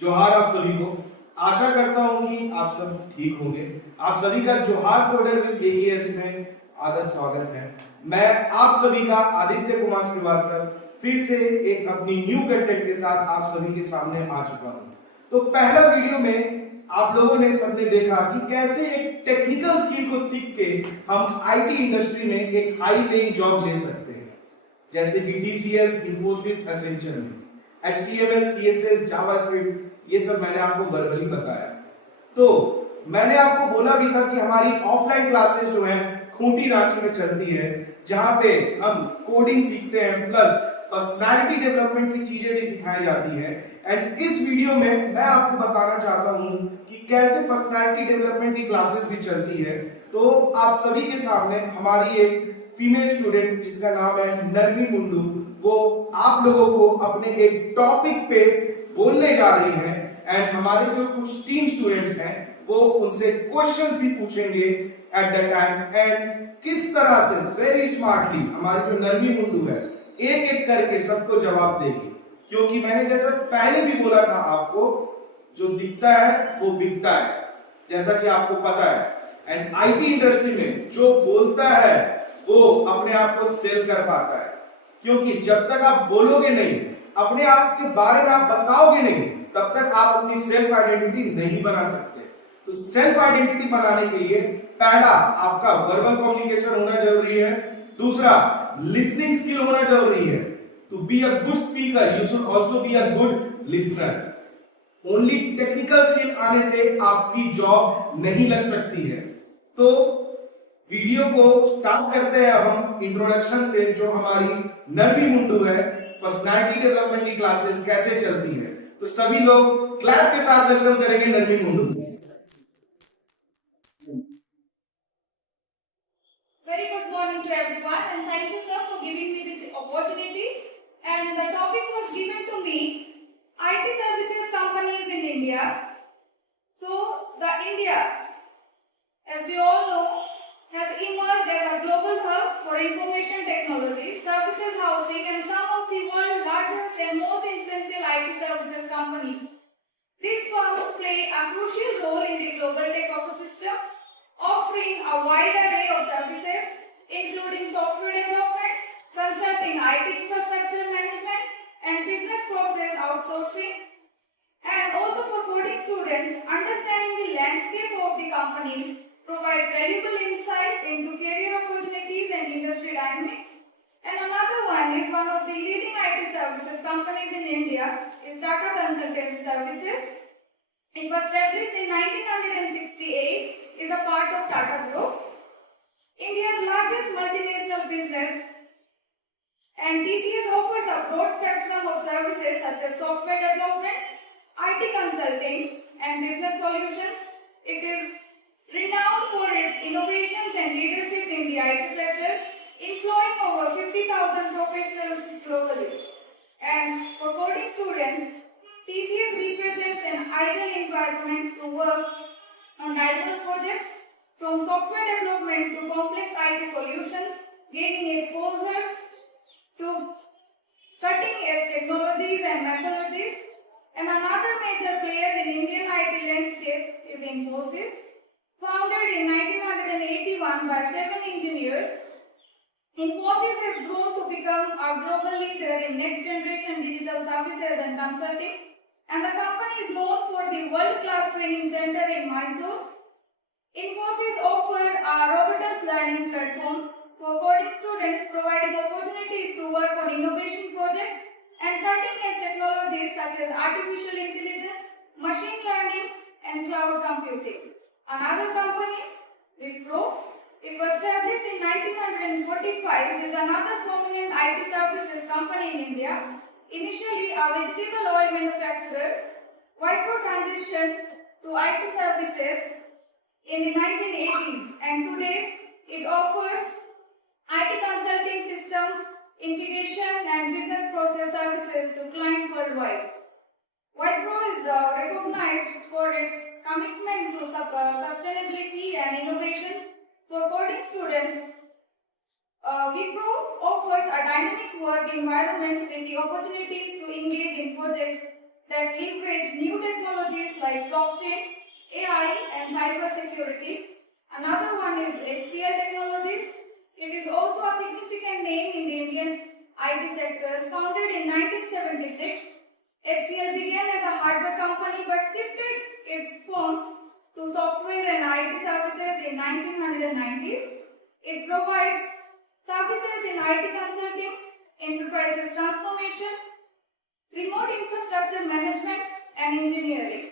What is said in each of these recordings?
जोहार आप सभी को। आशा करता हूं कि आप सब ठीक होंगे। आप सभी का जोहार कोडर विद एकेएस में आदर स्वागत है। मैं आप सभी का आदित्य कुमार श्रीवास्तव फिर से एक अपनी न्यू कंटेंट के साथ आप सभी के सामने आ चुका हूं। तो पहला वीडियो में आप लोगों ने सबने देखा कि कैसे एक टेक्निकल स्किल को सीख के हम आईटी इंडस्ट्री में एक हाई पेइंग जॉब ले सकते हैं, जैसे कि टीसीएस, इन्फोसिस, एसेंचर में HTML, CSS, जावास्क्रिप्ट, ये सब मैंने आपको वर्बली बताया। तो मैंने आपको बोला भी था कि हमारी ऑफलाइन क्लासेस जो हैं खूंटी रांची में चलती है, जहां पे हम कोडिंग सीखते हैं प्लस पर्सनालिटी डेवलपमेंट की चीजें भी सिखाई जाती है। एंड इस वीडियो में मैं आपको बताना चाहता हूं कि कैसे पर्सनालिटी डेवलपमेंट की क्लासेस भी चलती है। तो आप सभी के सामने हमारी एक फीमेल स्टूडेंट जिसका नाम है नरमी मुंडू, वो आप लोगों को अपने एक टॉपिक पे बोलने जा रही हैं। एंड हमारे जो कुछ टीम स्टूडेंट्स हैं वो उनसे क्वेश्चंस भी पूछेंगे एट द टाइम। एंड किस तरह से वेरी स्मार्टली हमारी जो नरमी मुंडू है एक एक करके सबको जवाब देगी, क्योंकि मैंने जैसा पहले भी बोला था आपको, जो दिखता है वो बिकता है, जैसा कि आपको पता है। एंड आईटी इंडस्ट्री में जो बोलता है वो अपने आप को सेल कर पाता है, क्योंकि जब तक आप बोलोगे नहीं, अपने आप के बारे में आप बताओगे नहीं, तब तक आप अपनी सेल्फ आइडेंटिटी नहीं बना सकते। तो सेल्फ आइडेंटिटी बनाने के लिए पहला आपका वर्बल कम्युनिकेशन होना जरूरी है, दूसरा लिसनिंग स्किल होना जरूरी है। To be a good speaker you should also be a good listener. Only technical skill आने से आपकी जॉब नहीं लग सकती है। तो वीडियो को स्टार्ट करते हैं अब हम इंट्रोडक्शन से, जो हमारी नरमी मुंडू है, पर्सनालिटी डेवलपमेंट की क्लासेस कैसे चलती है। तो सभी लोग क्लैप के साथ वेलकम करेंगे नरमी मुंडू। Very good morning to everyone, and thank you, sir, for giving me this opportunity. And the topic was given to me, IT services companies in India. So, the India, as we all know, has emerged as a global hub for information technology, services housing, and some of the world's largest and most influential IT services companies. These firms play a crucial role in the global tech ecosystem, offering a wide array of services, including software development, consulting, IT infrastructure management, and business process outsourcing. And also for coding students, understanding the landscape of the companies provide valuable insight into career opportunities and industry dynamics. And another one is one of the leading IT services companies in India is Tata Consultancy Services. It was established in 1968, is a part of Tata Group, India's largest multinational business, and TCS offers a broad spectrum of services such as software development, IT consulting, and business solutions. It is renowned for its innovations and leadership in the IT sector, employing over 50,000 professionals globally. And for coding students, TCS represents an ideal environment to work on diverse projects, from software development to complex IT solutions, gaining exposures to cutting-edge technologies and methodologies. And another major player in Indian IT landscape is Infosys. Founded in 1981 by 7 engineers, Infosys has grown to become a global leader in next-generation digital services and consulting, and the company is known for the world-class training center in Mysore. Infosys offers a robust learning platform for coding students, providing opportunities to work on innovation projects and cutting-edge technologies such as artificial intelligence, machine learning, and cloud computing. Another company, Wipro, it was established in 1945, is another prominent IT services company in India. Initially a vegetable oil manufacturer, Wipro transitioned to IT services in the 1980s, and today it offers IT consulting systems, integration, and business process services to clients worldwide. Wipro is recognized for its commitment to sustainability and innovation. For coding students, Wipro offers a dynamic work environment with the opportunities to engage in projects that leverage new technologies like blockchain, AI, and cybersecurity. Another one is HCL Technologies. It is also a significant name in the Indian IT sector. Founded in 1976, HCL began as a hardware company but shifted its focus to software and IT services in 1990s. It provides services in IT consulting, enterprises transformation, remote infrastructure management, and engineering.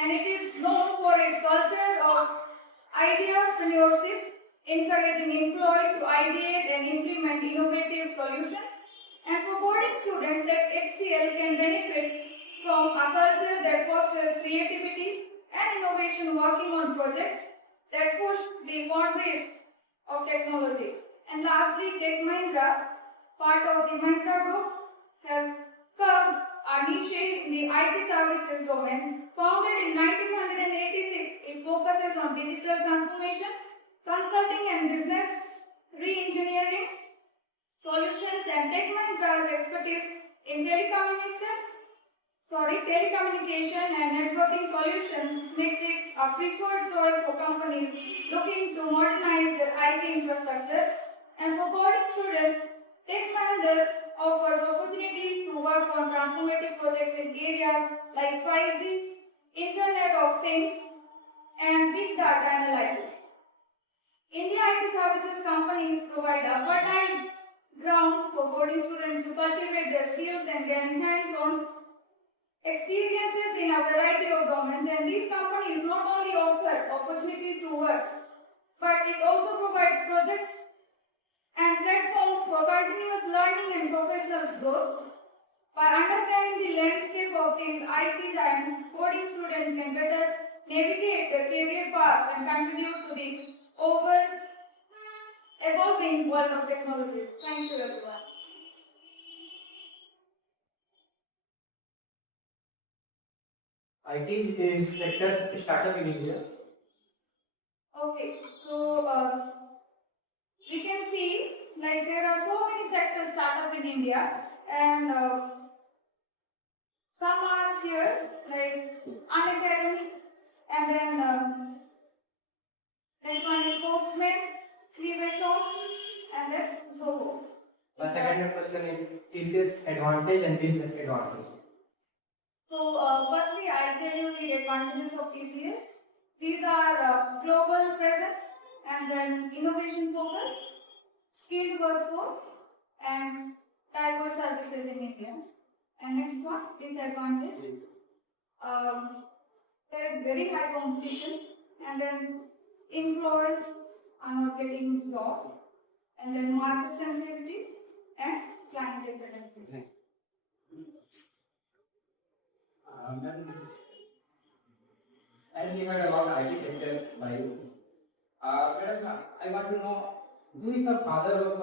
And it is known for its culture of ideapreneurship, encouraging employees to ideate and implement innovative solutions. And for boarding students at HCL can benefit from a culture that fosters creativity and innovation, working on projects that push the boundaries of technology. And lastly, Tech Mahindra, part of the Mahindra Group, has carved a niche in the IT services domain. Founded in 1986, it focuses on digital transformation, consulting and business re-engineering solutions, and Tech Mahindra's expertise in telecommunication and networking solutions makes it a preferred choice for companies looking to modernize their IT infrastructure. And for boarding students, Tech Mahindra offers opportunities to work on transformative projects in areas like 5G, Internet of Things, and Big Data Analytics. India IT services companies provide a fertile ground for boarding students to cultivate their skills and gain hands-on experiences in a variety of domains. And these companies not only offer opportunities to work, but it also provides projects and platforms for continuous learning and professional growth. By understanding the landscape of these IT giants, boarding students can better navigate their career path and contribute to the evolving world of technology. Thank you, everyone. IT is sector startup in India. Okay, so we can see like there are so many sectors startup in India, and some are here like Unacademy, and then that one is Postman, Cleveton, and then Zoho. My second question is TCS advantage and disadvantage. So, firstly, I'll tell you the advantages of TCS. These are global presence, and then innovation focus, skilled workforce, and diverse services in India. And next one, disadvantage. There is very high competition, and then employees are not getting job, and then market sensitivity and client dependency. As we heard about IT sector by you, madam, I want to know who is the father of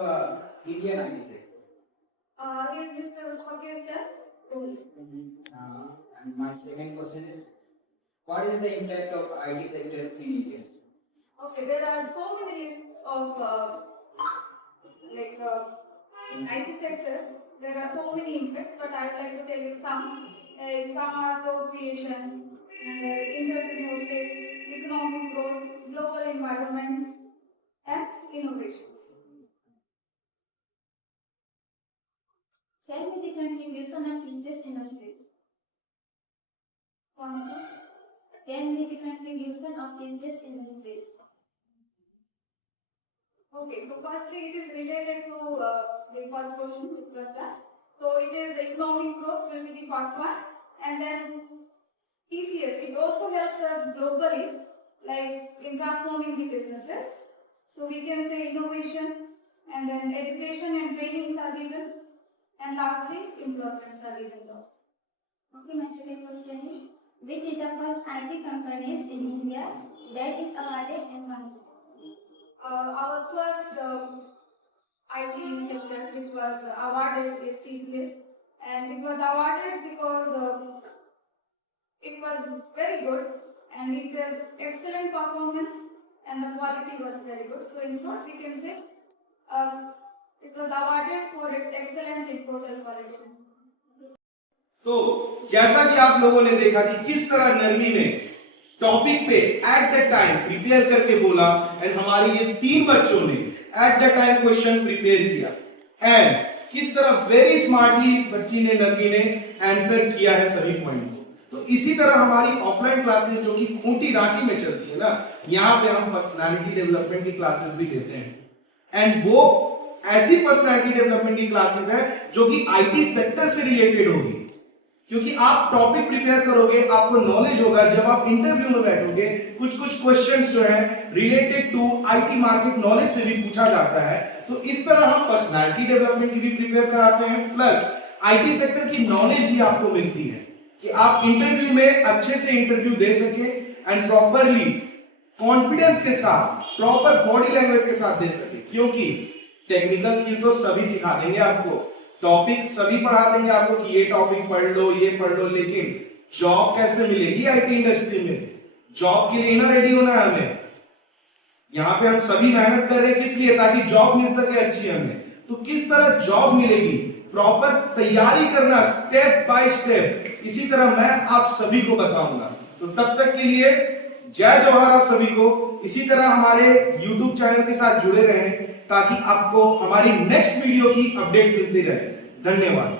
Indian IT sector? He is Mr. Fakir Chand. And my second question is, what is the impact of IT sector in India? Okay, there are so many lists of in IT sector. There are so many impacts, but I would like to tell you some. Some are job creation, and entrepreneurship, economic growth, global environment, and innovations. Tell me the contribution of TCS Industries. Tell me the contribution of TCS Industries. Okay, so firstly it is related to the first question which was that. So it is economic growth will be the first one, and then TCS, it also helps us globally, like in transforming the businesses. So we can say innovation, and then education and training are given, and lastly employments are given. Okay, my second question is, which is the first IT companies in India that is awarded and won? Our first IT sector which was awarded is TCS, and it was awarded because it was very good and it has excellent performance and the quality was very good. So in short, we can say it was awarded for its excellence in total quality. तो जैसा कि आप लोगों ने देखा कि किस तरह नरमी ने टॉपिक पे एट द टाइम प्रिपेयर करके बोला, एंड हमारे ये 3 बच्चों ने at the time question prepare किया, एंड किस तरह वेरी स्मार्टली इस बच्ची ने नरमी ने आंसर किया है सभी पॉइंट को। तो इसी तरह हमारी ऑफलाइन क्लासेस जो कि खूंटी रांची में चलती है ना, यहाँ पे हम पर्सनालिटी डेवलपमेंट की क्लासेस भी देते हैं, एंड वो ऐसी पर्सनालिटी डेवलपमेंट की क्लासेस है जो कि आईटी सेक्टर से रिलेटेड होगी, क्योंकि आप टॉपिक प्रिपेयर करोगे, आपको नॉलेज होगा, जब आप इंटरव्यू में बैठोगे कुछ क्वेश्चंस जो है related to IT market knowledge से भी पूछा जाता है। तो इस तरह हम पर्सनालिटी डेवलपमेंट की भी प्रिपेयर कराते हैं, प्लस आईटी सेक्टर की नॉलेज भी आपको मिलती है कि आप इंटरव्यू में अच्छे से इंटरव्यू दे सके एंड प्रॉपरली कॉन्फिडेंस के साथ, प्रॉपर बॉडी लैंग्वेज के साथ दे सके, क्योंकि टेक्निकल स्किल तो सभी सिखा देंगे आपको, टॉपिक सभी पढ़ा देंगे आपको कि ये टॉपिक पढ़ लो, ये पढ़ लो, लेकिन जॉब कैसे मिलेगी आईटी इंडस्ट्री में? जॉब के लिए ना रेडी होना है हमें। यहाँ पे हम सभी मेहनत कर रहे हैं किस लिए? ताकि जॉब मिल सके अच्छी हमें। तो किस तरह जॉब मिलेगी, प्रॉपर तैयारी करना स्टेप बाय स्टेप, इसी तरह मैं आप सभी को बताऊंगा। तो तब तक के लिए जय जवाहर आप सभी को। इसी तरह हमारे YouTube चैनल के साथ जुड़े रहें ताकि आपको हमारी नेक्स्ट वीडियो की अपडेट मिलती रहे। धन्यवाद।